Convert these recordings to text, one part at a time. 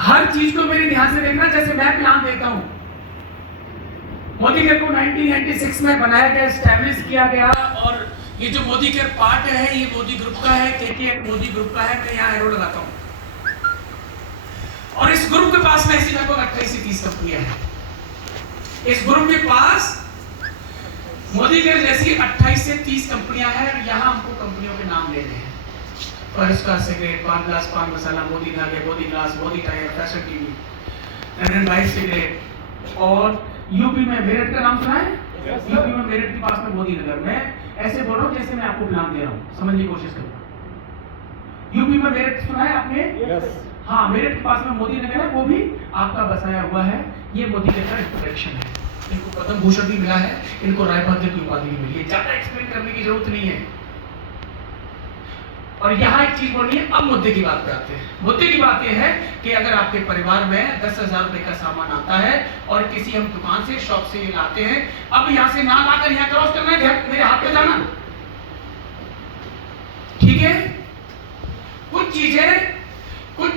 हर चीज को मेरे ध्यान से देखना, जैसे मैं प्लान देता हूं। मोदी केयर को 1996 में बनाया गया, एस्टैब्लिश किया गया, और ये जो मोदी केयर पार्ट है ये मोदी ग्रुप का है, के मोदी ग्रुप का है। मैं यहाँ एरो लगाता हूँ, और इस ग्रुप के पास में ऐसी लगभग 28 से 30 कंपनियां हैं। इस ग्रुप के पास मोदी केयर जैसी 28 से 30 कंपनियां हैं, और यहाँ हमको कंपनियों के नाम लेने हैं। फर्स्ट का सिगरेट, पान ग्लास, पान मसाला, मोदी धागे, Modi glass, Modi tyre, fashion TV, and white cigarette. और यूपी में मेरठ का नाम सुना है? यूपी में मेरठ के पास में मोदी नगर। मैं ऐसे बोल रहा हूँ जैसे मैं आपको प्लान दे रहा हूँ, समझने की कोशिश करो। यूपी में मेरठ सुना है आपने? हाँ, मेरठ के पास में मोदी नगर है, वो भी आपका बसाया हुआ है। ये मोदी के तरह इंट्रोडक्शन है। इनको पद्म भूषण भी मिला है, इनको रायबहादुर की उपाधि भी मिली है। ज्यादा एक्सप्लेन करने की जरूरत नहीं है। और यहाँ एक चीज बोलनी है। अब मुद्दे की बात पे आते हैं। मुद्दे की बात यह है कि अगर आपके परिवार में 10,000 रुपए का सामान आता है और किसी हम दुकान से, शॉप से ये लाते हैं, अब यहाँ से ना लाकर यहाँ क्रॉस करना है, मेरे हाथ पे जाना, ठीक है? कुछ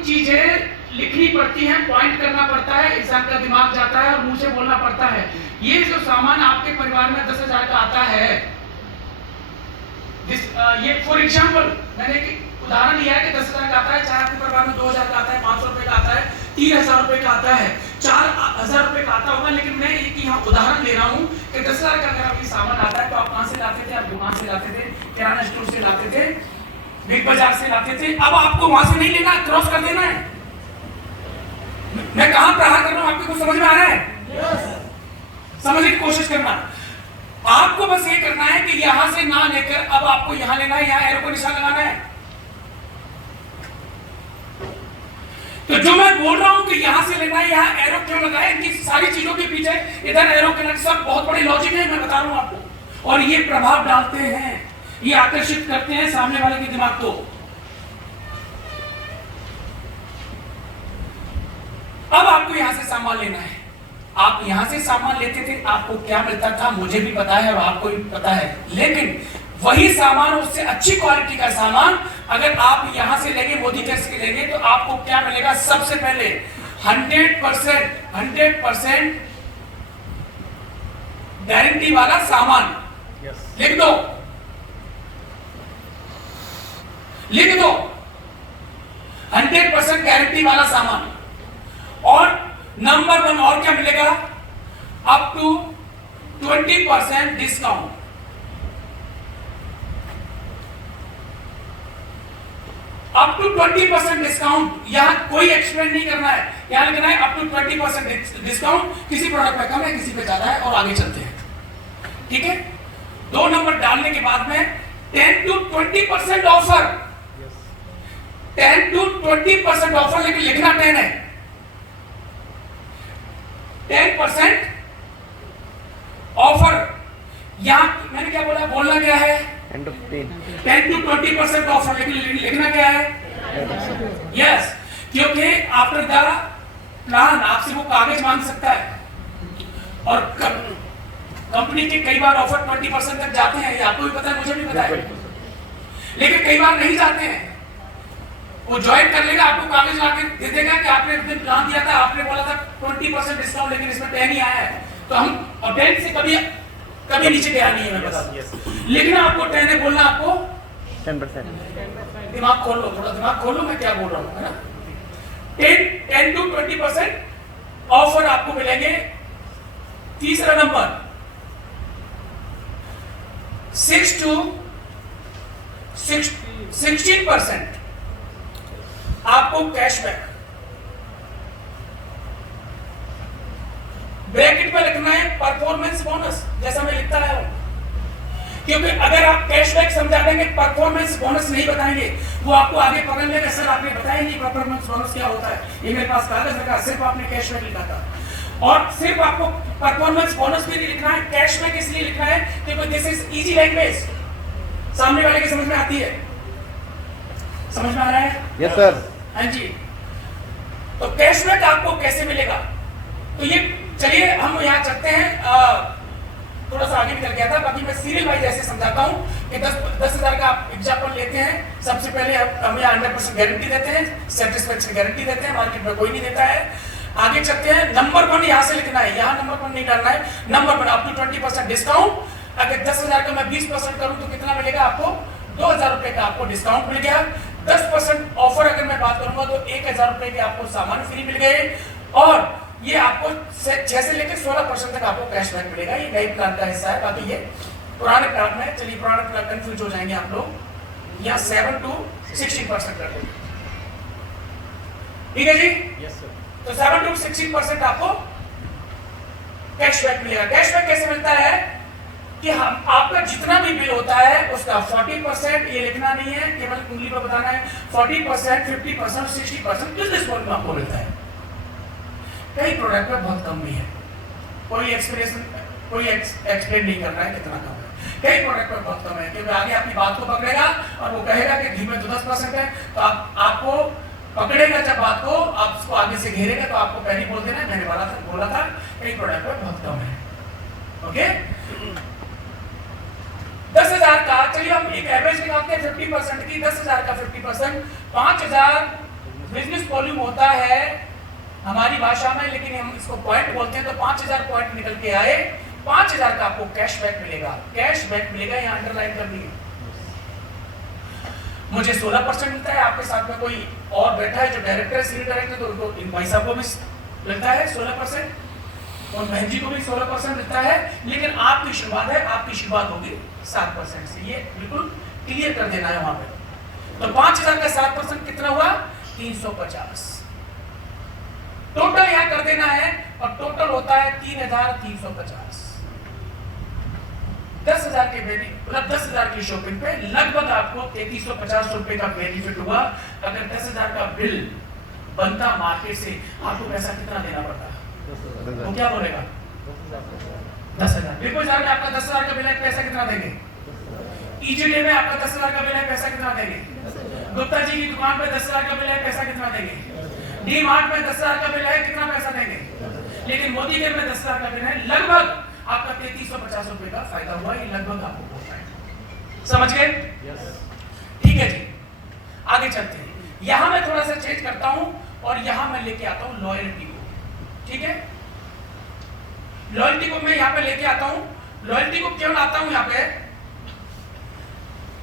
चीजें लिखनी पड़ती हैं, पॉइंट करना पड़ता है, इंसान का दिमाग जाता है और मुंह से बोलना पड़ता है। ये जो सामान आपके परिवार में 10,000 का आता है, ये फॉर एग्जाम्पल मैंने एक उदाहरण लिया है कि 10,000 का आता है, चाहे आपके परिवार में 2,000 का आता है, 500 रुपए का आता है, 3,000 रुपए का आता है, 4,000 रुपए का आता होगा। लेकिन मैं एक यहाँ उदाहरण ले रहा हूँ कि 10,000 का अगर आपकी सामान आता है तो आप कहाँ से लाते थे? आप दुकान से लाते थे, किराना स्टोर से लाते थे, बिग बाजार से लाते थे। अब आपको वहां से नहीं लेना, क्रॉस कर देना है। मैं कहां प्रहार कर रहा हूं, आपको कुछ समझ में आ रहा है? समझने की कोशिश करना। आपको बस ये करना है कि यहां से ना लेकर अब आपको यहां लेना है, यहां एरो को निशान लगाना है। तो जो मैं बोल रहा हूं कि यहां से लेना है, यहां एरो क्यों लगाए, इनकी सारी चीजों के पीछे इधर एरो के सब बहुत बड़ी लॉजिक है, मैं बता रहा हूं आपको। और ये प्रभाव डालते हैं, ये आकर्षित करते हैं सामने वाले के दिमाग को। अब आपको यहां से सामान लेना है। आप यहां से सामान लेते थे, आपको क्या मिलता था मुझे भी पता है और आपको भी पता है। लेकिन वही सामान, उससे अच्छी क्वालिटी का सामान अगर आप यहां से लेंगे, मोदी केयर से लेंगे, तो आपको क्या मिलेगा? सबसे पहले 100% गारंटी वाला सामान। लिख दो 100% गारंटी वाला सामान। और नंबर 1 और क्या मिलेगा? Up to 20% discount. Up to 20% discount. यहां कोई एक्सप्लेन नहीं करना है, यहां लिखना है अप टू 20% डिस्काउंट। किसी प्रोडक्ट पे कम है, किसी पे ज्यादा है, और आगे चलते हैं, ठीक है? 2 नंबर डालने के बाद में 10 to 20% ऑफर। 10 to 20% ऑफर, लेकिन लिखना 10 है। 10% ऑफर। यहां मैंने क्या बोला? बोलना क्या है? 10 to 20% ऑफर, लेकिन लिखना क्या है? यस, क्योंकि आफ्टर द प्लान आपसे वो कागज मांग सकता है। और कंपनी के कई बार ऑफर 20% तक जाते हैं, ये आपको भी पता है, मुझे भी पता है। लेकिन कई बार नहीं जाते हैं। वो ज्वाइन कर लेगा, आपको कागज ला के दे देगा कि आपने एक दिन प्लान दिया था, आपने बोला था 20% डिस्काउंट, लेकिन इसमें 10 ही आया है। तो हम, और 10 से कभी नीचे गया नहीं है, मैं बता दूं। लेकिन आपको 10 है बोलना, आपको 10%। दिमाग खोल लो, थोड़ा दिमाग खोल लो, मैं क्या बोल रहा हूँ, है ना? 10 to 20% ऑफर आपको मिलेंगे। तीसरा नंबर 6 to 16% आपको कैशबैक। ब्रैकेट में लिखना है परफॉर्मेंस बोनस, जैसा मैं लिखता रहा हूं। क्योंकि अगर आप कैशबैक समझा देंगे, परफॉर्मेंस बोनस नहीं बताएंगे, वो आपको आगे पकड़ लेगा। सर आपने बताया नहीं परफॉर्मेंस बोनस क्या होता है, ये मेरे पास कागज रखा, सिर्फ आपने कैशबैक लिखा था। और सिर्फ आपको परफॉर्मेंस बोनस भी नहीं लिखना है, कैशबैक इसलिए लिखना है क्योंकि दिस इज इजी लैंग्वेज, सामने वाले की समझ में आती है। समझ में आ रहा है? Yes sir. हाँ जी। तो कैशबैक आपको कैसे मिलेगा? तो ये चलिए हम यहाँ चलते हैं, थोड़ा सा आगे निकल गया था, बाकी मैं सीरियल वाइज ऐसे समझाता हूँ कि 10,000 का आप एग्जाम्पल लेते हैं, सबसे पहले हम 100% गारंटी देते हैं, सेटिस्फेक्शन गारंटी देते हैं, मार्केट में कोई नहीं देता है। आगे चलते हैं, नंबर 1 यहाँ से लिखना है, यहाँ नंबर 1 नहीं डालना है, नंबर 1 अप टू 20% डिस्काउंट। अगर 10,000 का मैं 20% करूं तो कितना मिलेगा आपको? 2,000 रुपए का आपको डिस्काउंट मिल गया। 10% ऑफर अगर मैं बात करूंगा तो 1,000 रुपए के आपको सामान फ्री मिल गए, और ये आपको 6 से लेकर 16% तक आपको कैशबैक मिलेगा। ये नए प्लान का हिस्सा है, बाकी ये पुराने प्लान में। चलिए पुराने प्लान कंफ्यूज हो जाएंगे आप लोग, यहाँ 7 to 16% कर दो, ठीक है जी? Yes sir. तो 7 to 16% आपको कैशबैक मिलेगा। कैशबैक कैसे मिलता है कि हम आपका जितना भी बिल होता है उसका 40%, ये लिखना नहीं है, केवल उंगली पर बताना है, 40%, 50%, 60% बिजनेस मॉडल में आपको मिलता है। कई प्रोडक्ट में बहुत कम भी है, कोई एक्सप्लेन नहीं कर रहा है कितना कम है। कई प्रोडक्ट में बहुत कम है, क्योंकि आगे आपकी बात को पकड़ेगा और वो कहेगा कि घी में तो 10% है, तो आपको पकड़ेगा जब बात को, आप उसको आगे से घेरेगा तो आपको पहले बोल देना मैंने बोला था कई प्रोडक्ट में बहुत कम है। ओके, 10,000 का, चलिए हम एक एवरेज निकालते हैं 50% की। 10,000 का 50% 5,000 बिजनेस वॉल्यूम होता है हमारी भाषा में, लेकिन हम इसको पॉइंट बोलते हैं, तो 5,000 पॉइंट निकल के आए, 5,000 का आपको कैशबैक मिलेगा। कैशबैक मिलेगा, यहाँ अंडरलाइन कर लीजिए। मुझे 16% मिलता है, आपके साथ में कोई और बैठा है जो डायरेक्टर सीनियर डायरेक्टर, तो उनको इन भाई साहब को भी मिलता है 16%, और बहन जी को भी 16% मिलता है, लेकिन आपकी शुरुआत है, आपकी शुरुआत होगी 7% से। ये बिल्कुल क्लियर कर देना है वहां पे। तो 5,000 का 7% कितना हुआ? 350 टोटल यहां कर देना है, और टोटल होता है 3,350। 10,000 के मतलब 10,000 की शॉपिंग पे लगभग आपको 3,350 रुपए का बेनिफिट हुआ। अगर 10,000 का बिल बनता मार्केट से, आपको पैसा कितना देना पड़ता? वो क्या बोलेगा? 10,000। देखो में आपका 10,000 का बिल है, पैसा कितना देंगे? ईजीडे में आपका 10,000 का बिल है, पैसा कितना देंगे? गुप्ता जी की दुकान पे 10,000 का बिल है, पैसा कितना देंगे? डी मार्ट में 10,000 का बिल है, कितना पैसा देंगे? लेकिन मोदी गेट में 10,000 का बिल है, लगभग आपका 3,350 रुपए का फायदा हुआ। ये लगभग आपको बोल रहा है, समझ गए? ठीक है जी, आगे चलते हैं। यहां मैं थोड़ा सा चेंज करता हूं, और यहां मैं लेके आता हूं लॉयल्टी को। ठीक है, लॉयल्टी को मैं यहां पे लेके आता हूं। लॉयल्टी को क्यों लाता हूं यहां पे?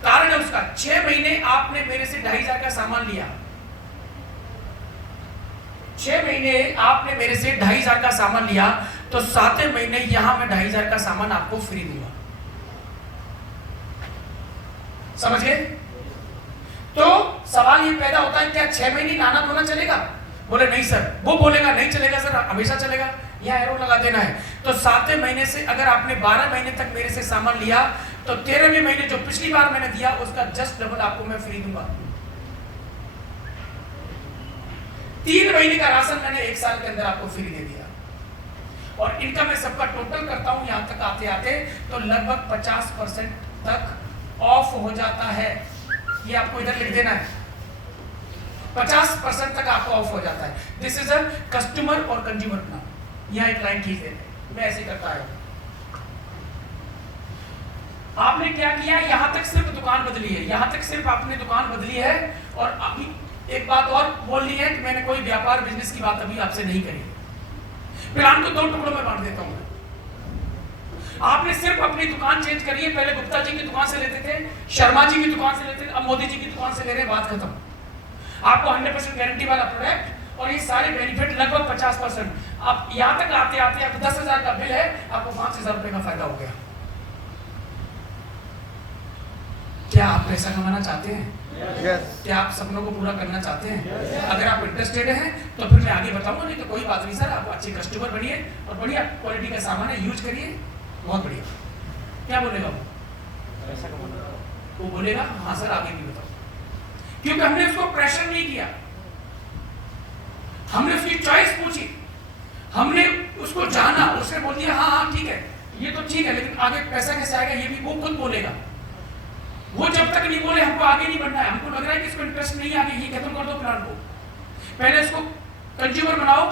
कारण है उसका। 6 महीने आपने मेरे से 2,500 का सामान लिया, 6 महीने आपने मेरे से 2,500 का सामान लिया, तो 7वें महीने यहां मैं 2,500 का सामान आपको फ्री दूंगा। समझ गए? तो सवाल ये पैदा होता है, क्या 6 महीने नहाना धोना चलेगा? बोले नहीं सर। वो बोलेगा नहीं चलेगा सर, हमेशा चलेगा। यह एरो लगा देना है। तो 7वें महीने से अगर आपने 12 महीने तक मेरे से सामान लिया, तो 13वें महीने जो पिछली बार मैंने दिया उसका जस्ट डबल आपको मैं फ्री दूंगा। 3 महीने का राशन मैंने 1 साल के अंदर आपको फ्री दे दिया, और इनका मैं सबका टोटल करता हूं यहां तक आते आते तो लगभग 50% तक ऑफ हो जाता है। ये आपको इधर लिख देना है, 50% तक आपको ऑफ हो जाता है। दिस इज अ कस्टमर और कंज्यूमर प्लान। यहां एक लाइन खींच देना, मैं ऐसे करता है। आपने क्या किया? यहां तक सिर्फ दुकान बदली है, यहां तक सिर्फ आपने दुकान बदली है, और अभी एक बात और बोलनी है कि मैंने कोई व्यापार बिजनेस की बात अभी आपसे नहीं करी। प्लान को 2 टुकड़ों में बांट देता हूं। आपने सिर्फ अपनी दुकान चेंज करी है। पहले गुप्ता जी की दुकान से लेते थे, शर्मा जी की दुकान से लेते थे, अब मोदी जी की दुकान से ले रहे हैं, बात खत्म। आपको 100% गारंटी वाला प्रोडक्ट और ये सारे बेनिफिट लगभग 50%। आप यहां तक आते आते आपको 10,000 का बिल है, आपको 5,000 रुपए का फायदा हो गया। क्या आप पैसा कमाना चाहते हैं? क्या आप सपनों को पूरा करना चाहते हैं? अगर आप इंटरेस्टेड हैं तो फिर मैं आगे बताऊंगा, नहीं तो कोई बात नहीं सर। आप अच्छे कस्टमर बनिए और बढ़िया क्वालिटी का सामान है, यूज करिए, बहुत बढ़िया। क्या बोलेगा वो? पैसा कमाना। वो बोलेगा हाँ सर, आगे भी बताओ, क्योंकि हमने उसको प्रेशर नहीं किया, हमने उसकी चॉइस पूछी, हमने उसको जाना, उसने बोल दिया हाँ हाँ ठीक है, ये तो ठीक है, लेकिन आगे पैसा कैसे आएगा ये भी वो खुद बोलेगा। वो जब तक नहीं बोले हमको आगे नहीं बढ़ना है। हमको लग रहा है कि इसको इंटरेस्ट नहीं आगे, ये खत्म कर दो प्लान को। पहले इसको कंज्यूमर बनाओ,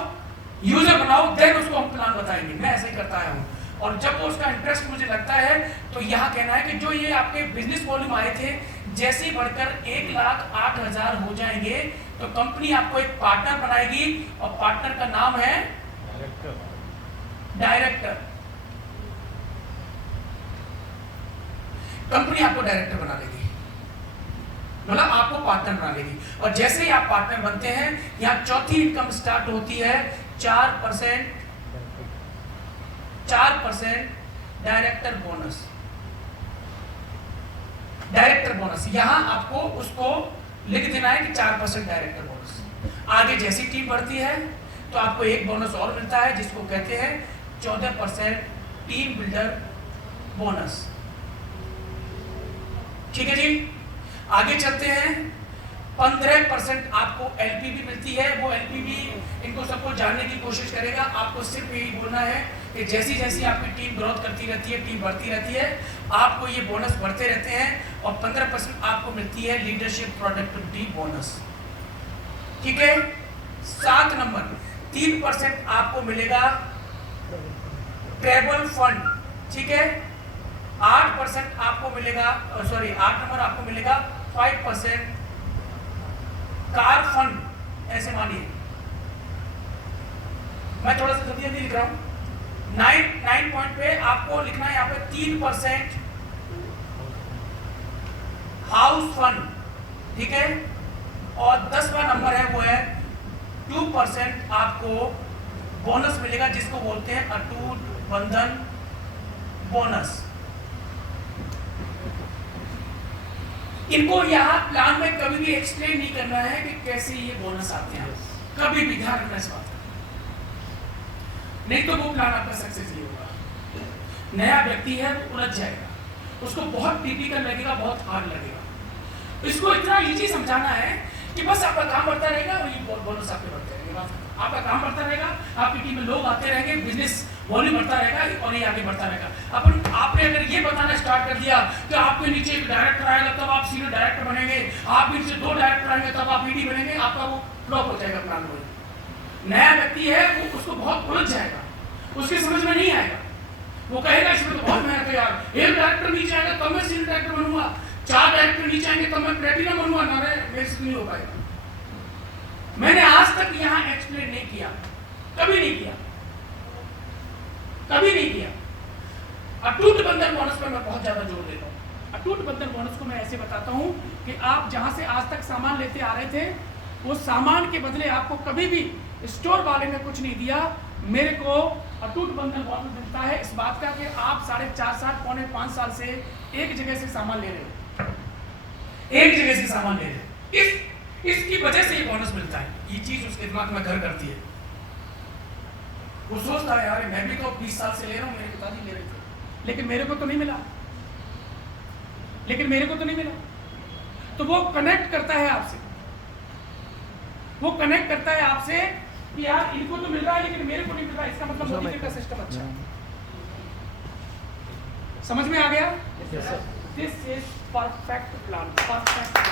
यूजर बनाओ, देन उसको हम प्लान बताएंगे। मैं ऐसे ही करता आया हूँ, और जब वो उसका इंटरेस्ट मुझे लगता है तो यहाँ कहना है कि जो ये आपके बिजनेस वॉल्यूम आए थे, जैसे ही बढ़कर 1,08,000 हो जाएंगे तो कंपनी आपको एक पार्टनर बनाएगी और पार्टनर का नाम है डायरेक्टर। कंपनी आपको डायरेक्टर बना लेगी, मतलब आपको पार्टनर बना लेगी। और जैसे ही आप पार्टनर बनते हैं, यहां चौथी इनकम स्टार्ट होती है 4% डायरेक्टर बोनस। डायरेक्टर बोनस यहां आपको उसको लिख देना है कि 4% डायरेक्टर बोनस। आगे जैसी टीम बढ़ती है तो आपको एक बोनस और मिलता है जिसको कहते हैं 14% टीम बिल्डर बोनस। ठीक है जी, आगे चलते हैं। 15% आपको एलपीवी मिलती है। वो एलपीवी इनको सबको जानने की कोशिश करेगा। आपको सिर्फ यही बोलना है कि जैसी जैसी आपकी टीम ग्रोथ करती रहती है, टीम बढ़ती रहती है, आपको ये बोनस बढ़ते रहते हैं। और 15% आपको मिलती है लीडरशिप प्रोडक्टिविटी बोनस। ठीक है। 7 नंबर 3% आपको मिलेगा ट्रैवल फंड। ठीक है। 8% आपको मिलेगा, 8 नंबर आपको मिलेगा 5% कार फंड। ऐसे मानिए, मैं थोड़ा सा जल्दी जल्दी लिख रहा हूं। 9 पॉइंट पे आपको लिखना है यहाँ पे 3% हाउस फंड। ठीक है। और 10वां नंबर है वो है 2% आपको बोनस मिलेगा जिसको बोलते हैं अटूट बंधन बोनस। इनको यहाँ प्लान में कभी भी एक्सप्लेन नहीं करना है कि कैसे ये बोनस आते हैं, कभी भी ध्यान रखना इस बात का, नहीं तो वो प्लान आपका सक्सेस नहीं होगा। नया व्यक्ति है वो उलझ जाएगा, उसको बहुत टिपिकल लगेगा, बहुत हार्ड लगेगा। इसको इतना इजी समझाना है कि बस आपका काम बढ़ता रहेगा और ये बोनस आपके बढ़ते रहेगा। आपका काम बढ़ता रहेगा, आपकी टीम में लोग आते रहेंगे, बिजनेस वॉल्यूम बढ़ता रहेगा और ये आगे बढ़ता रहेगा। आपने अगर ये बताना स्टार्ट कर दिया कि आपके नीचे एक डायरेक्टर आएगा तब आप सीनियर डायरेक्टर बनेंगे, आपके नीचे 2 डायरेक्टर आएंगे तब आप ईडी बनेंगे, आपका वो फ्लॉप हो जाएगा प्लान। नया व्यक्ति है वो उसको बहुत उलझ जाएगा, उसके समझ में नहीं आएगा। वो कहेगा इसमें तो बहुत मेहनत है यार, 1 डायरेक्टर नीचे आएगा तब मैं सीनियर डायरेक्टर बनूंगा, 4 डायरेक्टर नीचे आएंगे तब मैं प्लेटिनम बनूंगा। ना मेरे से नहीं हो पाएगा। मैंने आज तक यहाँ एक्सप्लेन नहीं किया, कभी नहीं किया, कभी नहीं किया। अटूट बंधन बोनस पर मैं बहुत ज्यादा जोर देता हूँ। अटूट बंधन बोनस को मैं ऐसे बताता हूँ कि आप जहां से आज तक सामान लेते आ रहे थे, वो सामान के बदले आपको कभी भी स्टोर वाले ने कुछ नहीं दिया। मेरे को अटूट बंधन बोनस मिलता है इस बात का कि आप 4.5 साल, पौने 5 साल से एक जगह से सामान ले रहे हो, एक जगह से सामान ले रहे हो, इसकी वजह से ये बोनस मिलता है। ये चीज उसके दिमाग में घर करती है। वो सोचता है यार मैं भी तो 20 साल से ले रहा हूँ, मेरे पिताजी ले रहे थे, लेकिन मेरे को तो नहीं मिला, लेकिन मेरे को तो नहीं मिला। तो वो कनेक्ट करता है आपसे, वो कनेक्ट करता है आपसे कि यार इनको तो मिल रहा है लेकिन मेरे को नहीं मिल रहा। इसका मतलब मोदी जी का सिस्टम अच्छा है। समझ में आ गया? This is perfect plan, perfect.